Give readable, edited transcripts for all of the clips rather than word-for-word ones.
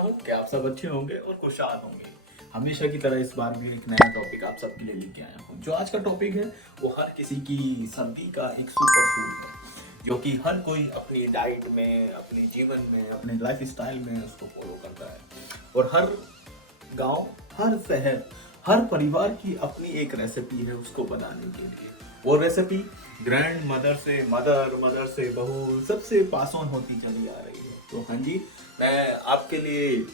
हूँ कि आप सब अच्छे होंगे और खुशहाल होंगे। हमेशा की तरह इस बार भी एक नया टॉपिक आप सबके लिए लेके आया हूँ। जो आज का टॉपिक है वो हर किसी की सर्दी का एक सुपर फूड है, जो कि हर कोई अपनी डाइट में, अपने जीवन में, अपने लाइफ स्टाइल में उसको फॉलो करता है। और हर गांव, हर शहर, हर परिवार की अपनी एक रेसिपी है उसको बनाने के लिए। वो रेसिपी ग्रैंड मदर से मदर, मदर से बहू, सबसे पास ऑन होती चली आ रही है। तो हाँ जी, मैं आपके लिए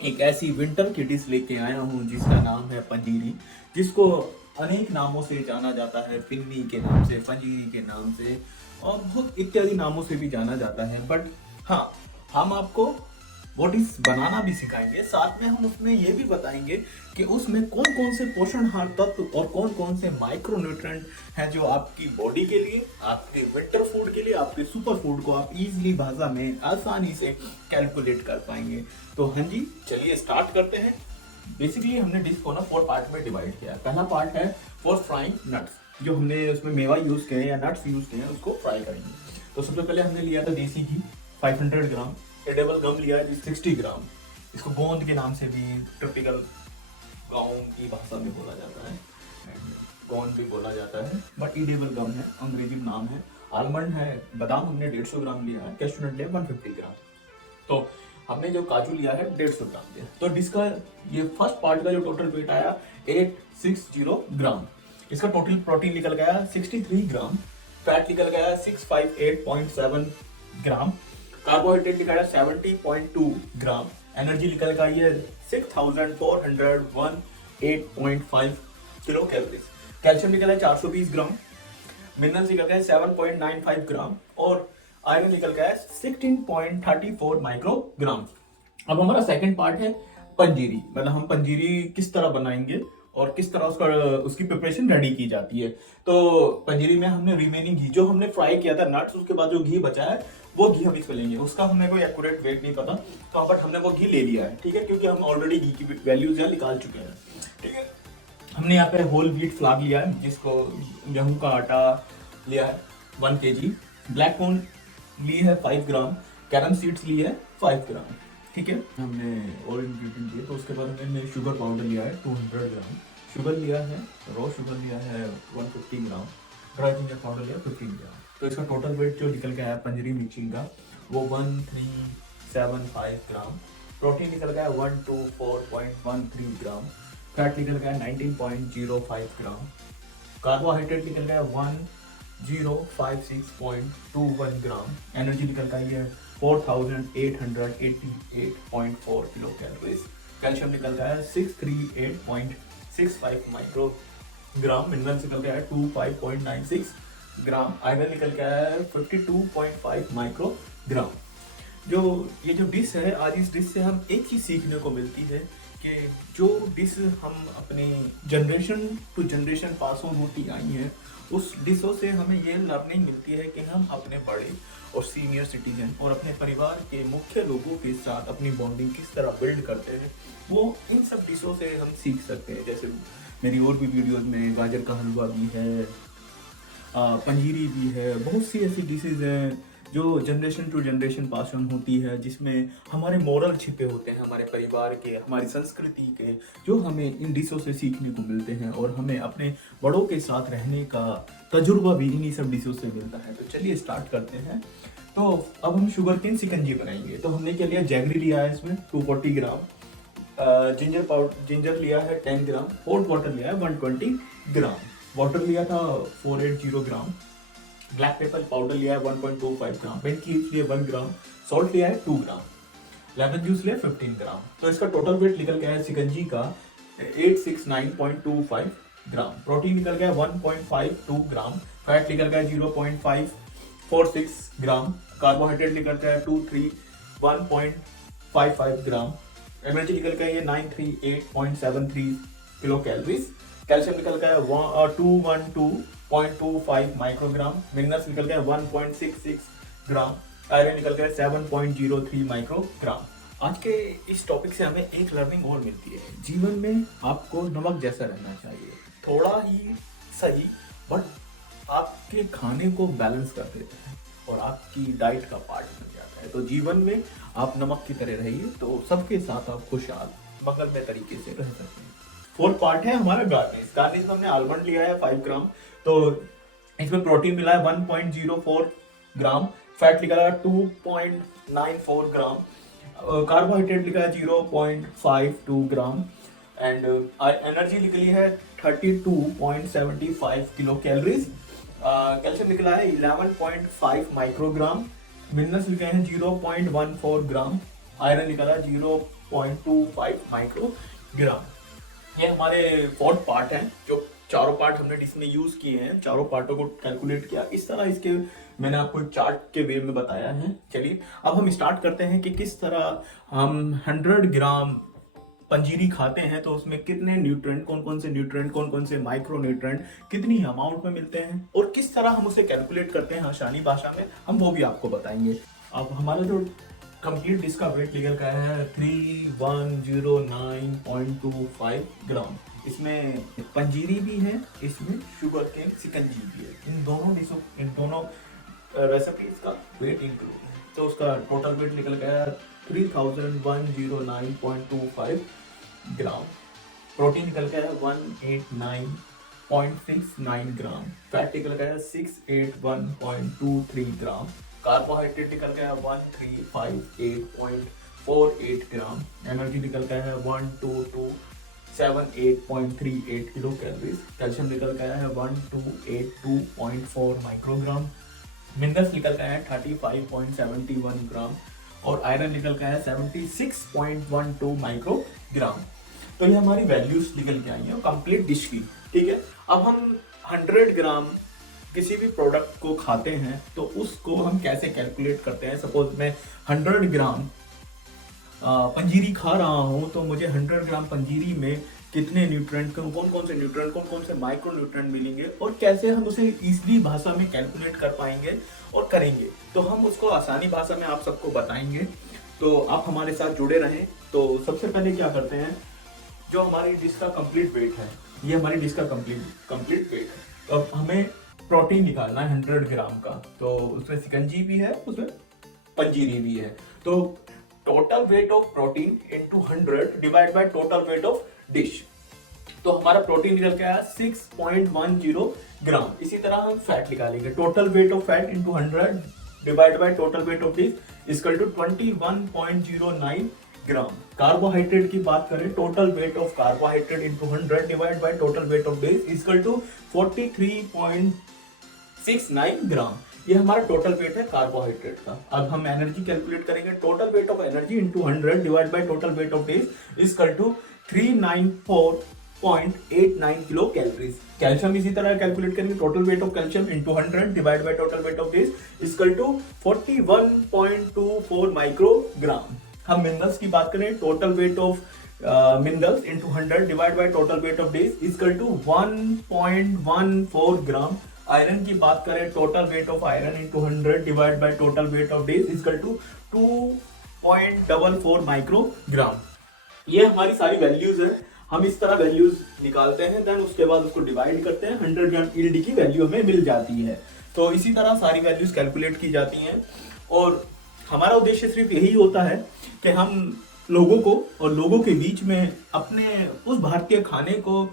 एक ऐसी विंटर की डिश लेके आया हूँ जिसका नाम है पंजीरी, जिसको अनेक नामों से जाना जाता है। फिन्नी के नाम से, पंजीरी के नाम से और बहुत इत्यादि नामों से भी जाना जाता है। बट हाँ, हम आपको वो डिश बनाना भी सिखाएंगे, साथ में हम उसमें ये भी बताएंगे कि उसमें कौन कौन से पोषणहार तत्व और कौन कौन से माइक्रोन्यूट्रेंट हैं जो आपकी बॉडी के लिए, आपके विंटर फूड के लिए, आपके सुपर फूड को आप इजीली भाषा में आसानी से कैलकुलेट कर पाएंगे। तो हाँ जी, चलिए स्टार्ट करते हैं। बेसिकली हमने डिश को ना 4 पार्ट में डिवाइड किया है। पहला पार्ट है फॉर फ्राइंग नट्स, जो हमने उसमें मेवा यूज किए हैं या नट्स यूज किए हैं उसको फ्राई करेंगे। तो सबसे पहले हमने लिया था देसी घी 500 ग्राम, एडेबल गम लिया है 60 ग्राम, इसको गोंद के नाम से भी टिपिकल गाँव की भाषा में बोला जाता है, गोंद भी बोला जाता है, बट एडेबल गम है, अंग्रेजी नाम है। आलमंड है, बादाम हमने 150 ग्राम लिया है, कैशू नट लिया 150 ग्राम। तो हमने जो काजू लिया है 150 ग्राम लिया। तो डिस्का ये फर्स्ट पार्ट का जो टोटल वेट आया 860 ग्राम। इसका टोटल प्रोटीन निकल गया 63 ग्राम, फैट निकल गया 658.7 ग्राम, कार्बोहाइड्रेट निकल गया 70.2 ग्राम, एनर्जी निकल गई है 6418.5 किलो कैलोरीज, कैल्शियम निकला है 420 ग्राम, मिनरल्स निकल गए 7.95 ग्राम और आयरन निकल गया है 16.34 माइक्रोग्राम। अब हमारा सेकंड पार्ट है पंजीरी, मतलब हम पंजीरी किस तरह बनाएंगे और किस तरह उसका उसकी प्रिपरेशन रेडी की जाती है। तो पंजीरी में हमने रिमेनिंग घी जो हमने फ्राई किया था नट्स, उसके बाद जो घी बचा है वो घी हम इसमें लेंगे। उसका हमें कोई एक्यूरेट वेट नहीं पता, तो बट हमने वो घी ले लिया है, ठीक है, क्योंकि हम ऑलरेडी घी की वैल्यूज यहाँ निकाल चुके हैं, ठीक है। हमने यहाँ पे होल व्हीट फ्लावर लिया है, जिसको गेहूं का आटा लिया है 1 kg, ब्लैक कॉर्न ली है 5 ग्राम, कैरम सीड्स ली है 5 ग्राम, ठीक है। हमने और इंग्रेडिएंट लिए, तो उसके बाद हमने शुगर पाउडर लिया है 200 ग्राम, शुगर लिया है, रॉ शुगर लिया है 150 ग्राम, ड्राई जिंजर पाउडर लिया 15 ग्राम। तो इसका टोटल वेट जो निकल गया है पंजरी मिक्सिंग का वो 1375 ग्राम, प्रोटीन निकल गया 124.13 ग्राम, फैट निकल गया 19.05 ग्राम, कार्बोहाइड्रेट निकल गया 1056.21 ग्राम, एनर्जी निकल गई है 4888.4 किलो कैलोरीज, कैल्शियम निकल गया है 638.65 माइक्रोग्राम, मिनरल्स निकल गया है 25.96 ग्राम, आयरन निकल गया है 52.5 माइक्रोग्राम। जो ये जो डिश है, आज इस डिश से हम एक ही सीखने को मिलती है कि जो डिश हम अपने generation to generation pass on होती आई है, उस डिशों से हमें ये लर्निंग मिलती है कि हम अपने बड़े और सीनियर सिटीजन और अपने परिवार के मुख्य लोगों के साथ अपनी बॉन्डिंग किस तरह बिल्ड करते हैं, वो इन सब डिशों से हम सीख सकते हैं। जैसे मेरी और भी वीडियोज में गाजर का हलवा भी है, पंजीरी भी है, बहुत सी ऐसी डिशेज हैं जो generation to generation pass on होती है, जिसमें हमारे मोरल छिपे होते हैं, हमारे परिवार के, हमारी संस्कृति के, जो हमें इन डिशों से सीखने को मिलते हैं और हमें अपने बड़ों के साथ रहने का तजुर्बा भी इन्हीं सब डिशों से मिलता है। तो चलिए स्टार्ट करते हैं। तो अब हम शुगर केन शिकंजी बनाएंगे। तो हमने क्या लिया, जैगरी लिया है इसमें 240 ग्राम, जिंजर लिया है 10 ग्राम, हॉट वाटर लिया है 120 ग्राम, वाटर लिया था 480 ग्राम, ब्लैक पेपर पाउडर लिया है 1.25 ग्राम, पिंक लीव्स लिए 1 ग्राम, सॉल्ट लिया है 2 ग्राम, लेमन जूस लिया 15 ग्राम। तो इसका टोटल वेट निकल गया है शिकंजी का 869.25 ग्राम, प्रोटीन निकल गया 1.52 ग्राम, फैट निकल गया 0.546 ग्राम, कार्बोहाइड्रेट निकल गया 231.55 ग्राम, एनर्जी निकल गया है 938.73 किलो कैलोरीज, कैल्शियम निकल गया 212.25 माइक्रोग्राम, मिनरल्स निकल गया 1.66 ग्राम, आयरन निकल गया 7.03 माइक्रोग्राम। आज के इस टॉपिक से हमें एक लर्निंग और मिलती है, जीवन में आपको नमक जैसा रहना चाहिए, थोड़ा ही सही, बट आपके खाने को बैलेंस कर देता है और आपकी डाइट का पार्ट बन जाता है। है। तो जीवन में आप नमक की तरह रहिए, तो सबके साथ आप खुशहाल मंगलमय तरीके से रह सकते हैं। फोर्थ पार्ट है हमारा गार्निश। गार्निश में हमने आलमंड लिया है 5 ग्राम, तो इसमें प्रोटीन मिला है 1.04 ग्राम, फैट लिखा है 2.94 ग्राम, कार्बोहाइड्रेट लिखा है 0.52 ग्राम एंड एनर्जी निकली है 32.75 किलो कैलोरीज। कैल्शियम निकला है 11.5 माइक्रोग्राम, मिनरल्स लिखे हैं 0.14 ग्राम, आयरन निकला 0.25 माइक्रोग्राम। ये हमारे फोर्थ पार्ट हैं, जो चारों पार्ट हमने इसमें यूज किए हैं, चारों पार्टों को कैलकुलेट किया इस तरह। इसके मैंने आपको चार्ट के वे में बताया है। चलिए अब हम स्टार्ट करते हैं कि किस तरह हम 100 ग्राम पंजीरी खाते हैं तो उसमें कितने न्यूट्रिएंट, कौन कौन से माइक्रो न्यूट्रिएंट कितनी अमाउंट में मिलते हैं और किस तरह हम उसे कैलकुलेट करते हैं आसानी भाषा में, हम वो भी आपको बताएंगे। अब हमारा जो कंप्लीट डिश का वेट निकल गया है 3109.25 ग्राम। इसमें पंजीरी भी है, इसमें शुगर केन सिकंजी भी है। इन दोनों रेसिपीज का वेट इंक्लूड है, तो उसका टोटल वेट निकल गया 3109.25 ग्राम। प्रोटीन निकल गया है 189.69 ग्राम, फैट निकल गया है 681.23 ग्राम, कार्बोहाइड्रेट निकल गया है 1358.48 ग्राम, एनर्जी निकल गया है 1227.8.38 किलो कैलोरीज, कैल्शियम निकल गया है 1282.4 माइक्रोग्राम, मिनरल्स निकल गया है 35.71 ग्राम और आयरन निकल गया है 76.12 माइक्रोग्राम। तो ये हमारी वैल्यूज निकल के आई है कंप्लीट डिश की। ठीक है, अब हम 100 ग्राम किसी भी प्रोडक्ट को खाते हैं तो उसको हम कैसे कैलकुलेट करते हैं। सपोज मैं 100 ग्राम पंजीरी खा रहा हूँ, तो मुझे 100 ग्राम पंजीरी में कितने न्यूट्रिएंट, कौन कौन से माइक्रो न्यूट्रिएंट मिलेंगे और कैसे हम उसे इजीली भाषा में कैलकुलेट कर पाएंगे और करेंगे, तो हम उसको आसानी भाषा में आप सबको बताएंगे। तो आप हमारे साथ जुड़े रहें। तो सबसे पहले क्या करते हैं, जो हमारी डिश का कंप्लीट वेट है, ये हमारी डिश का कंप्लीट वेट है। तो अब हमें प्रोटीन निकालना है 100 ग्राम का, तो उसमें सिकंजी भी है, उसमें पंजीरी भी है। तो total weight of protein into 100 divide by total weight of dish, तो हमारा प्रोटीन निकल गया 6.10 ग्राम। इसी तरह हम फैट निकालेंगे, total weight of fat into 100 divide by total weight of dish equal to 21.09 gram. Carbohydrate की बात करें, total weight of carbohydrate into 100 divide by total weight of dish equal to 43.69 gram. ये हमारा टोटल वेट है carbohydrate का। अब हम energy calculate करेंगे, total weight of energy into 100 divide by total weight of dish equal to 394.89 kilo calories. Calcium इसी तरह calculate करेंगे, total weight of calcium into 100 divide by total weight of dish equal to 41.24 microgram. हम minerals की बात करें, total weight of minerals into 100 divide by total weight of dish equal to 1.14 gram. Iron की बात करें, total weight of iron into 100 divide by total weight of dish equal to 2.44 microgram. ये हमारी सारी वैल्यूज है। हम इस तरह वैल्यूज निकालते हैं, देन उसके बाद उसको डिवाइड करते हैं, 100 ग्राम ईल्ड की वैल्यू हमें मिल जाती है। तो इसी तरह सारी वैल्यूज कैलकुलेट की जाती हैं और हमारा उद्देश्य सिर्फ यही होता है कि हम लोगों को और लोगों के बीच में अपने उस भारतीय खाने को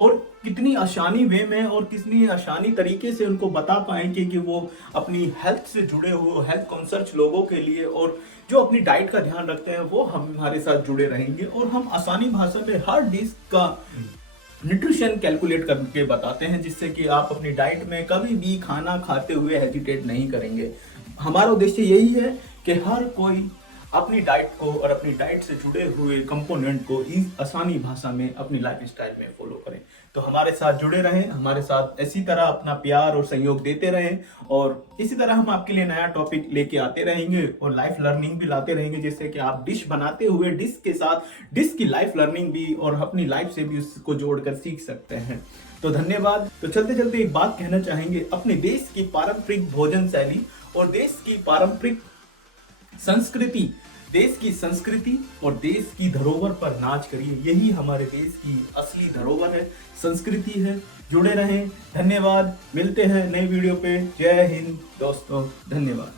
और कितनी आसानी वे में और कितनी आसानी तरीके से उनको बता पाएं कि वो अपनी हेल्थ से जुड़े हुए हेल्थ कॉन्सर्च लोगों के लिए और जो अपनी डाइट का ध्यान रखते हैं वो हमारे साथ जुड़े रहेंगे और हम आसानी भाषा में हर डिश का न्यूट्रिशन कैलकुलेट करके बताते हैं, जिससे कि आप अपनी डाइट में कभी भी खाना खाते हुए हेजिटेट नहीं करेंगे। हमारा उद्देश्य यही है कि हर कोई अपनी डाइट को और अपनी डाइट से जुड़े हुए कंपोनेंट को इस आसानी भाषा में अपनी लाइफ स्टाइल में फॉलो करें। तो हमारे साथ जुड़े रहें, हमारे साथ इसी तरह अपना प्यार और सहयोग देते रहें और इसी तरह हम आपके लिए नया टॉपिक लेके आते रहेंगे और लाइफ लर्निंग भी लाते रहेंगे, जिससे कि आप डिश बनाते हुए डिश के साथ डिश की लाइफ लर्निंग भी और अपनी लाइफ से भी उसको जोड़कर सीख सकते हैं। तो धन्यवाद। तो चलते चलते एक बात कहना चाहेंगे, अपने देश की पारंपरिक भोजन शैली और देश की पारंपरिक संस्कृति, देश की संस्कृति और देश की धरोहर पर नाच करिए। यही हमारे देश की असली धरोहर है, संस्कृति है। जुड़े रहें। धन्यवाद। मिलते हैं नई वीडियो पे। जय हिंद दोस्तों, धन्यवाद।